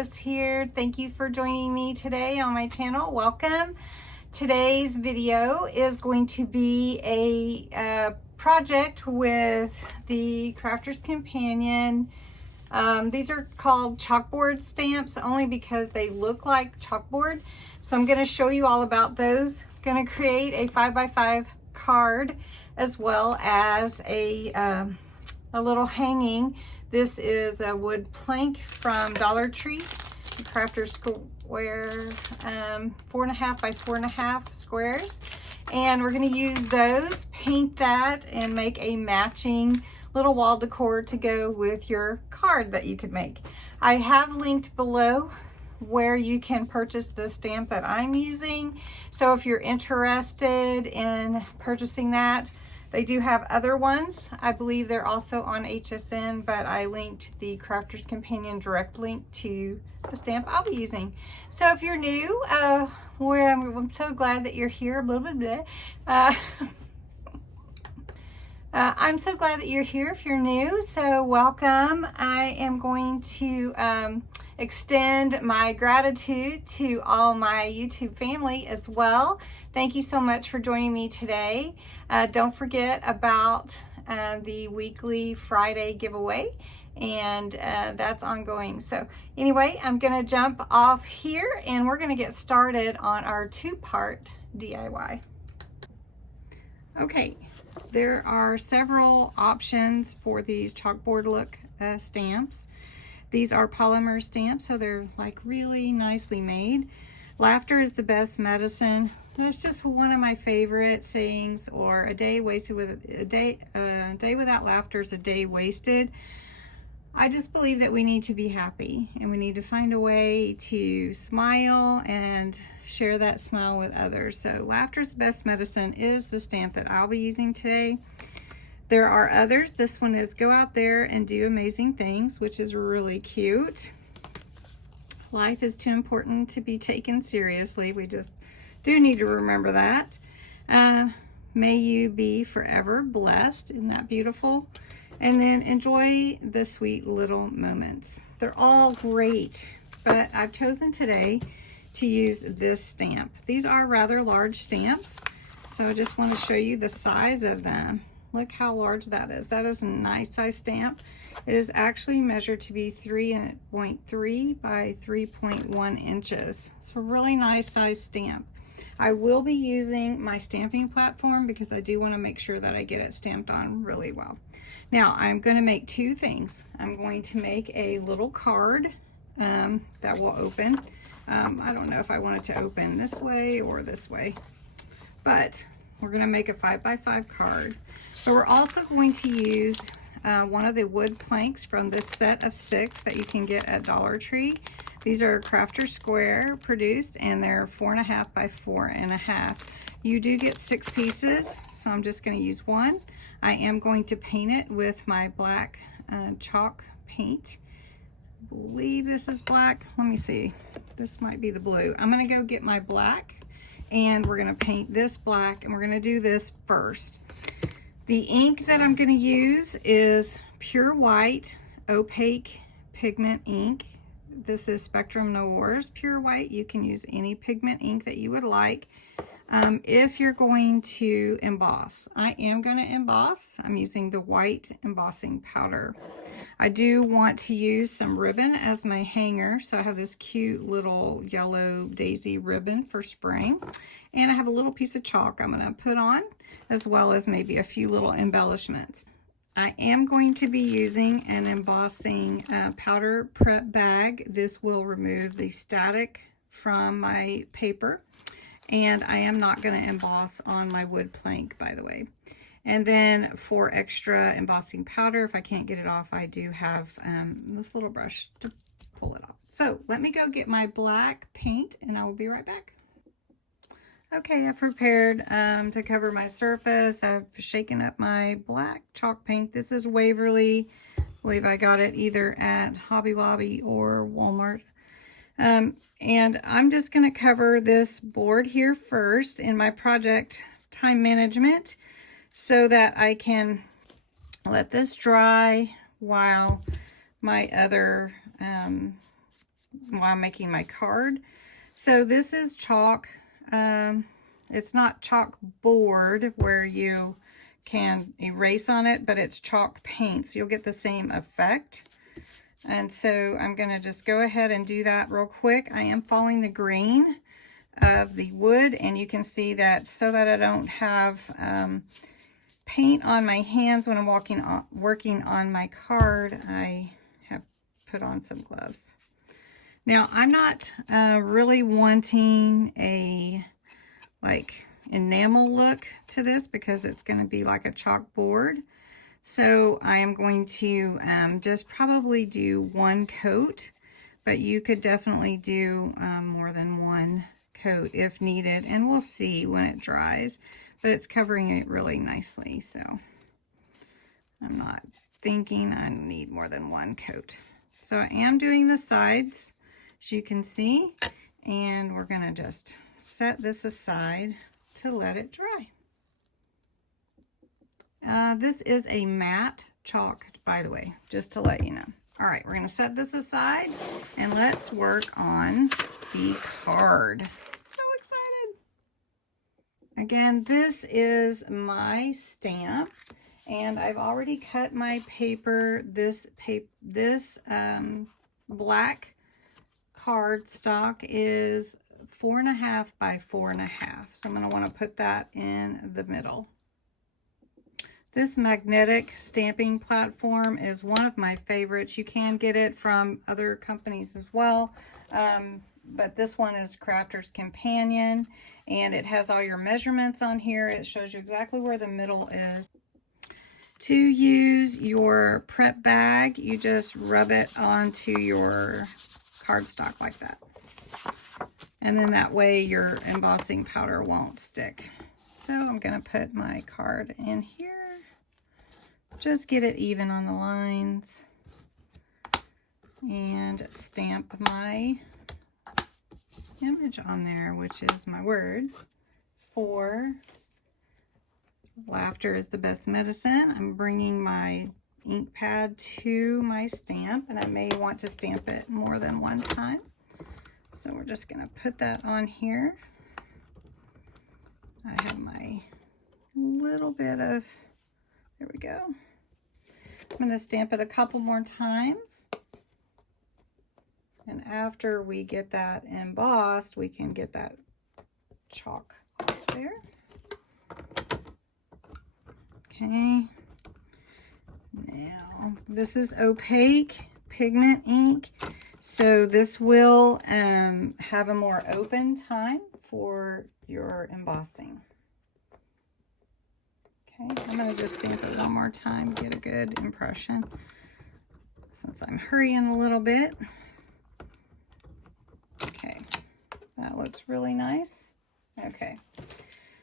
is here. Thank you for joining me today on my channel. Welcome. Today's video is going to be a project with the Crafter's Companion. These are called chalkboard stamps only because they look like chalkboard. So I'm going to show you all about those. I'm going to create a 5x5 card as well as a little hanging. This is a wood plank from Dollar Tree, the Crafter's Square, 4.5 by 4.5 squares. And we're going to use those, paint that, and make a matching little wall decor to go with your card that you could make. I have linked below where you can purchase the stamp that I'm using. So if you're interested in purchasing that, they do have other ones. I believe they're also on HSN, but I linked the Crafter's Companion direct link to the stamp I'll be using. So if you're new, I'm so glad that you're here. Blah, blah, blah. I'm so glad that you're here if you're new, so welcome. I am going to extend my gratitude to all my YouTube family as well. Thank you so much for joining me today. Don't forget about the weekly Friday giveaway, and that's ongoing. So anyway, I'm gonna jump off here and we're gonna get started on our two-part DIY. Okay, there are several options for these chalkboard look stamps. These are polymer stamps, so they're like really nicely made. Laughter is the best medicine. That's just one of my favorite sayings, or a day without laughter is a day wasted. I just believe that we need to be happy and we need to find a way to smile and share that smile with others. So laughter's the best medicine is the stamp that I'll be using today. There are others. This one is go out there and do amazing things, which is really cute. Life is too important to be taken seriously. We just do need to remember that. May you be forever blessed. Isn't that beautiful? And then enjoy the sweet little moments. They're all great, but I've chosen today to use this stamp. These are rather large stamps, so I just want to show you the size of them. Look how large that is. That is a nice size stamp. It is actually measured to be 3.3 by 3.1 inches. It's a really nice size stamp. I will be using my stamping platform because I do want to make sure that I get it stamped on really well. Now I'm going to make two things. I'm going to make a little card that will open. I don't know if I want it to open this way or this way, but we're going to make a 5x5 card. But we're also going to use one of the wood planks from this set of 6 that you can get at Dollar Tree. These are Crafter's Square produced, and they're 4.5 by 4.5. You do get 6 pieces, so I'm just going to use one. I am going to paint it with my black chalk paint. I believe this is black. Let me see. This might be the blue. I'm going to go get my black, and we're going to paint this black, and we're going to do this first. The ink that I'm going to use is pure white opaque pigment ink. This is Spectrum Noir's pure white. You can use any pigment ink that you would like. If you're going to emboss, I am going to emboss. I'm using the white embossing powder. I do want to use some ribbon as my hanger, so I have this cute little yellow daisy ribbon for spring, and I have a little piece of chalk I'm going to put on, as well as maybe a few little embellishments. I am going to be using an embossing powder prep bag. This will remove the static from my paper. And I am not going to emboss on my wood plank, by the way. And then for extra embossing powder, if I can't get it off, I do have this little brush to pull it off. So let me go get my black paint and I will be right back. Okay, I've prepared to cover my surface. I've shaken up my black chalk paint. This is Waverly. I believe I got it either at Hobby Lobby or Walmart. And I'm just going to cover this board here first in my project time management so that I can let this dry while my other while I'm making my card. So this is chalk. It's not chalkboard where you can erase on it, but it's chalk paint, so you'll get the same effect. And so I'm going to just go ahead and do that real quick. I am following the grain of the wood, and you can see that so that I don't have paint on my hands when I'm working on my card, I have put on some gloves. Now, I'm not really wanting a like enamel look to this because it's going to be like a chalkboard. So I am going to just probably do one coat, but you could definitely do more than one coat if needed, and we'll see when it dries, but it's covering it really nicely, so I'm not thinking I need more than one coat. So I am doing the sides, as you can see, and we're going to just set this aside to let it dry. This is a matte chalk, by the way, just to let you know. All right, we're going to set this aside and let's work on the card. So excited. Again, this is my stamp, and I've already cut my paper. This black cardstock is 4.5 by 4.5. So I'm going to want to put that in the middle. This magnetic stamping platform is one of my favorites. You can get it from other companies as well, but this one is Crafter's Companion, and it has all your measurements on here. It shows you exactly where the middle is. To use your prep bag, you just rub it onto your cardstock like that. And then that way your embossing powder won't stick. So I'm going to put my card in here. Just get it even on the lines. And stamp my image on there, which is my words. For laughter is the best medicine. I'm bringing my ink pad to my stamp, and I may want to stamp it more than one time. So we're just going to put that on here. I have my little bit of, there we go. I'm going to stamp it a couple more times. And after we get that embossed, we can get that chalk off there. Okay. Now, this is opaque pigment ink. So this will have a more open time for your embossing. Okay, I'm going to just stamp it one more time, get a good impression, since I'm hurrying a little bit. Okay, that looks really nice. Okay,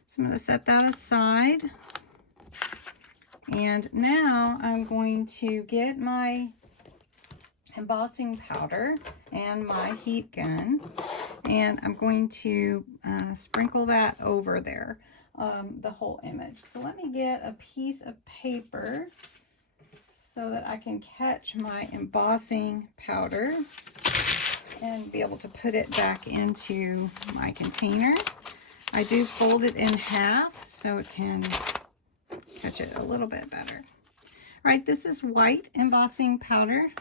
so I'm going to set that aside. And now I'm going to get my embossing powder and my heat gun, and I'm going to sprinkle that over there, the whole image. So let me get a piece of paper so that I can catch my embossing powder and be able to put it back into my container. I do fold it in half so it can catch it a little bit better. All right, this is white embossing powder.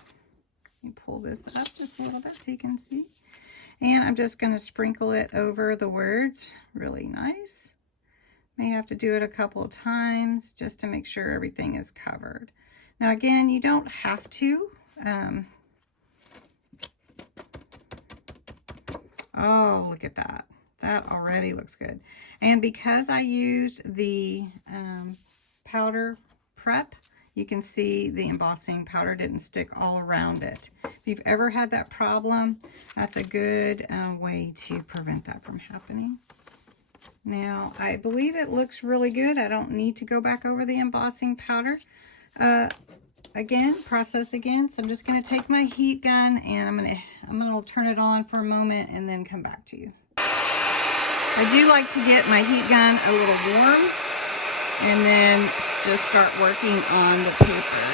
Let me pull this up just a little bit so you can see. And I'm just going to sprinkle it over the words. Really nice. May have to do it a couple of times just to make sure everything is covered. Now again, you don't have to. Oh, look at that. That already looks good. And because I used the powder prep, you can see the embossing powder didn't stick all around it. If you've ever had that problem, that's a good way to prevent that from happening. Now, I believe it looks really good. I don't need to go back over the embossing powder. Again, process again. So I'm just going to take my heat gun and I'm going to turn it on for a moment and then come back to you. I do like to get my heat gun a little warm and then just start working on the paper.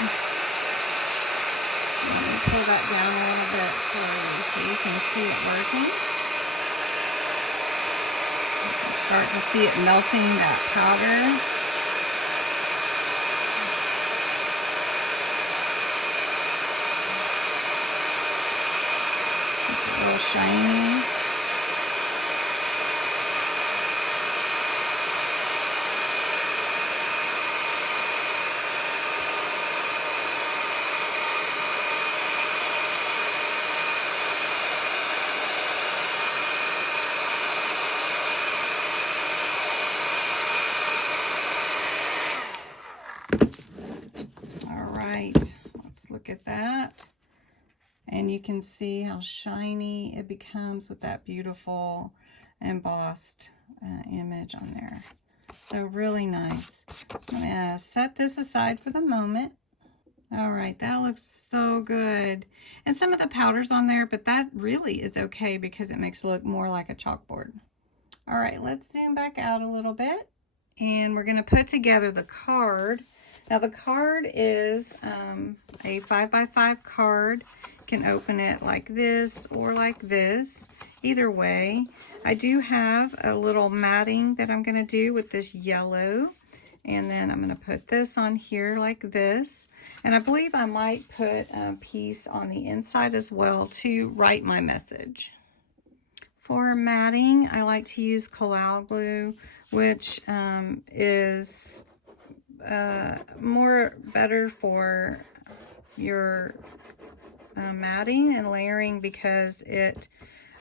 I'm going to pull that down a little bit for So you can see it working. You can start to see it melting that powder. It's a little shiny. Let's look at that. And you can see how shiny it becomes with that beautiful embossed image on there. So really nice. So I'm going to set this aside for the moment. All right, that looks so good. And some of the powder's on there, but that really is okay because it makes it look more like a chalkboard. All right, let's zoom back out a little bit. And we're going to put together the card. Now the card is a 5x5 card. You can open it like this or like this. Either way, I do have a little matting that I'm going to do with this yellow. And then I'm going to put this on here like this. And I believe I might put a piece on the inside as well to write my message. For matting, I like to use collal glue, which is better for your matting and layering because it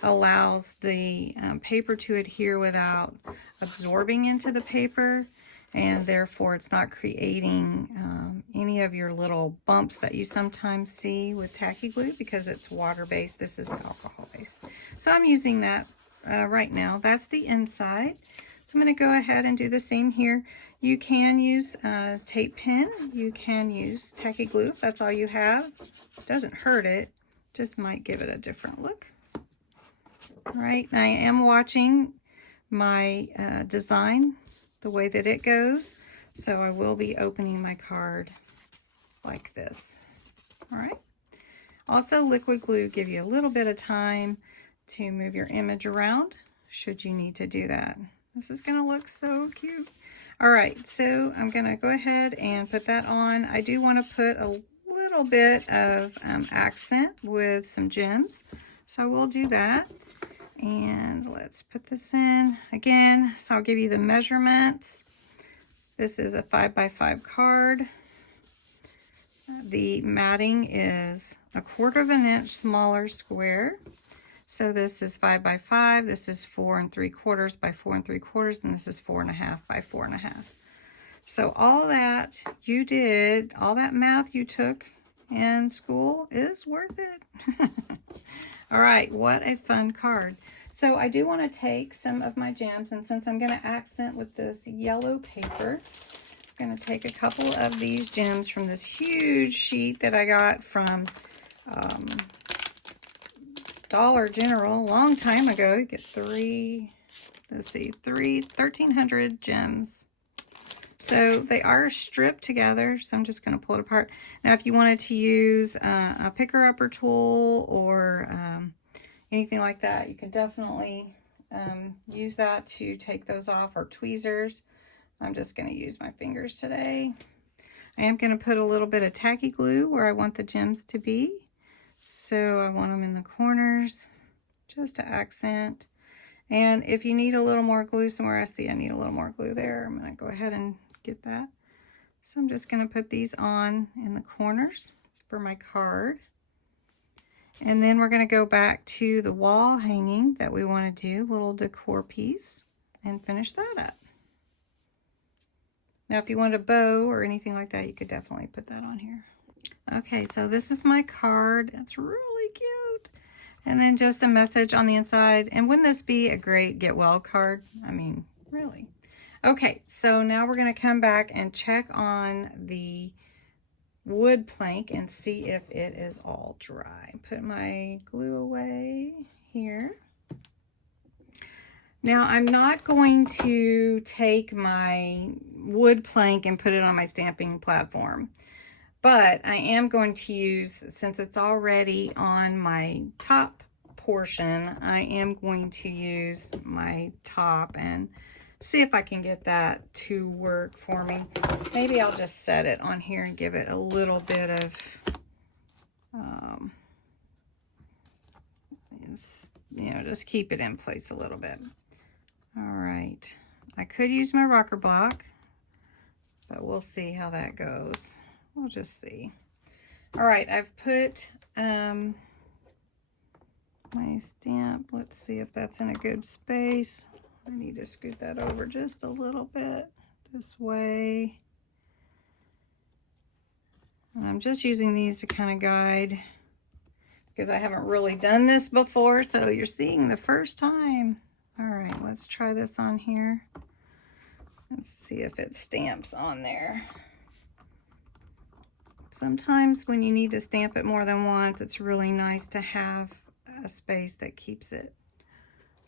allows the paper to adhere without absorbing into the paper, and therefore it's not creating any of your little bumps that you sometimes see with tacky glue because it's water-based. This is alcohol-based. So I'm using that right now. That's the inside. So I'm going to go ahead and do the same here. You can use tape pen. You can use tacky glue if that's all you have. It doesn't hurt it, just might give it a different look. All right, now I am watching my design, the way that it goes. So I will be opening my card like this. All right. Also, liquid glue give you a little bit of time to move your image around should you need to do that. This is going to look so cute. All right, so I'm going to go ahead and put that on. I do want to put a little bit of accent with some gems, so I will do that. And let's put this in again. So I'll give you the measurements. This is a 5x5 card. The matting is 1/4 inch smaller square. So this is 5x5, this is 4 3/4 by 4 3/4, and this is 4.5 by 4.5. So all that you did, all that math you took in school is worth it. All right, what a fun card. So I do want to take some of my gems, and since I'm going to accent with this yellow paper, I'm going to take a couple of these gems from this huge sheet that I got from Dollar General a long time ago. You get 1,300 gems. So they are stripped together, so I'm just going to pull it apart. Now, if you wanted to use a picker-upper tool or anything like that, you can definitely use that to take those off, or tweezers. I'm just going to use my fingers today. I am going to put a little bit of tacky glue where I want the gems to be. So I want them in the corners just to accent. And if you need a little more glue somewhere, I see I need a little more glue there. I'm going to go ahead and get that. So I'm just going to put these on in the corners for my card. And then we're going to go back to the wall hanging that we want to do, little decor piece, and finish that up. Now, if you want a bow or anything like that, you could definitely put that on here. Okay, so this is my card. It's really cute. And then just a message on the inside. And wouldn't this be a great get well card? I mean, really. Okay, so now we're going to come back and check on the wood plank and see if it is all dry. Put my glue away here. Now, I'm not going to take my wood plank and put it on my stamping platform, but I am going to use, since it's already on my top portion, I am going to use my top and see if I can get that to work for me. Maybe I'll just set it on here and give it a little bit of, you know, just keep it in place a little bit. All right. I could use my rocker block, but we'll see how that goes. We'll just see. All right, I've put my stamp. Let's see if that's in a good space. I need to scoot that over just a little bit this way. And I'm just using these to kind of guide because I haven't really done this before, so you're seeing the first time. All right, let's try this on here. Let's see if it stamps on there. Sometimes when you need to stamp it more than once, it's really nice to have a space that keeps it.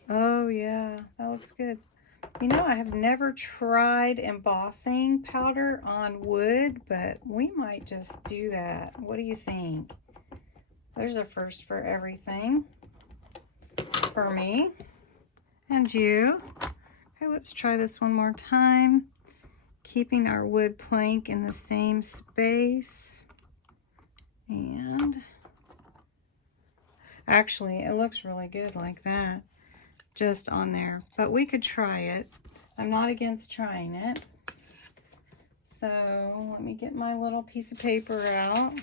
Oh yeah, that looks good. You know, I have never tried embossing powder on wood, but we might just do that. What do you think? There's a first for everything. For me and you. Okay, let's try this one more time. Keeping our wood plank in the same space. And actually, it looks really good like that, just on there. But we could try it. I'm not against trying it. So let me get my little piece of paper out.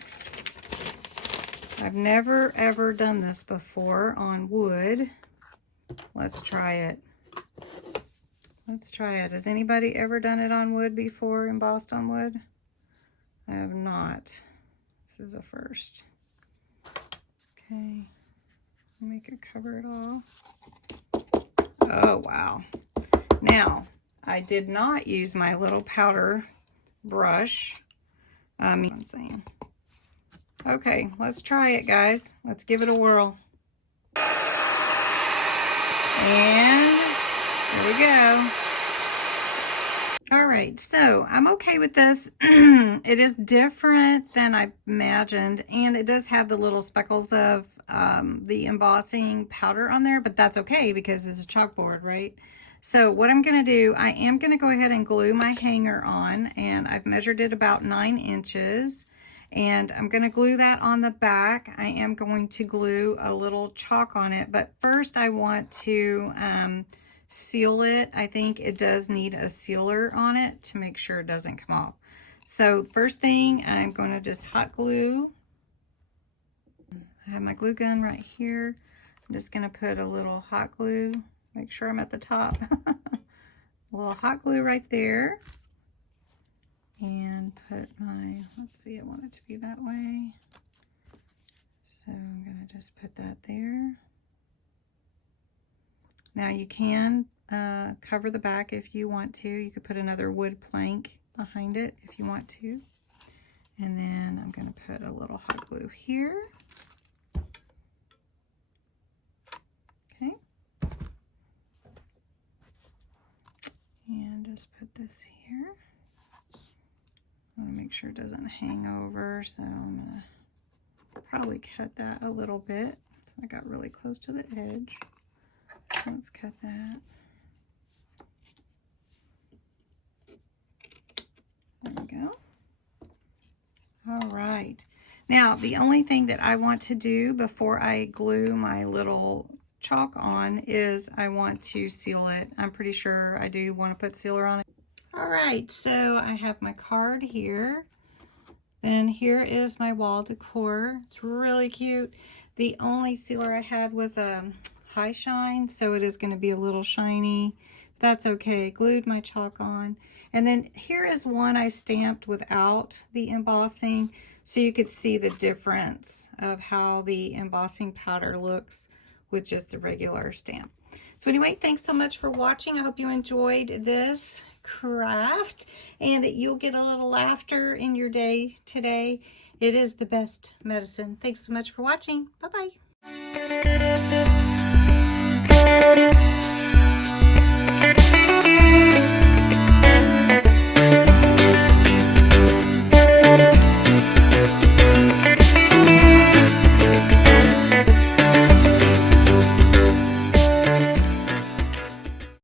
I've never ever done this before on wood. Let's try it. Let's try it. Has anybody ever done it on wood before, embossed on wood? I have not. This is a first. Okay. Make it cover it all. Oh, wow. Now, I did not use my little powder brush. I'm saying. Okay, let's try it, guys. Let's give it a whirl. And there we go. All right, so I'm okay with this. It is different than I imagined, and it does have the little speckles of the embossing powder on there, but that's okay because it's a chalkboard, right? So what I'm gonna do, I am gonna go ahead and glue my hanger on, and I've measured it about 9 inches, and I'm gonna glue that on the back. I am going to glue a little chalk on it, but first I want to seal it. I think it does need a sealer on it to make sure it doesn't come off. So first thing, I'm going to just hot glue. I have my glue gun right here. I'm just going to put a little hot glue, make sure I'm at the top. A little hot glue right there. And put my, let's see, I want it to be that way. So I'm going to just put that there. Now you can cover the back if you want to. You could put another wood plank behind it if you want to. And then I'm going to put a little hot glue here. Okay. And just put this here. I want to make sure it doesn't hang over, so I'm going to probably cut that a little bit. So I got really close to the edge. Let's cut that. There we go. All right. Now, the only thing that I want to do before I glue my little chalk on is I want to seal it. I'm pretty sure I do want to put sealer on it. All right, so I have my card here. Then here is my wall decor. It's really cute. The only sealer I had was a high shine, so it is going to be a little shiny. That's okay. Glued my chalk on. And then here is one I stamped without the embossing, so you could see the difference of how the embossing powder looks with just a regular stamp. So anyway, thanks so much for watching. I hope you enjoyed this craft and that you'll get a little laughter in your day today. It is the best medicine. Thanks so much for watching. Bye-bye.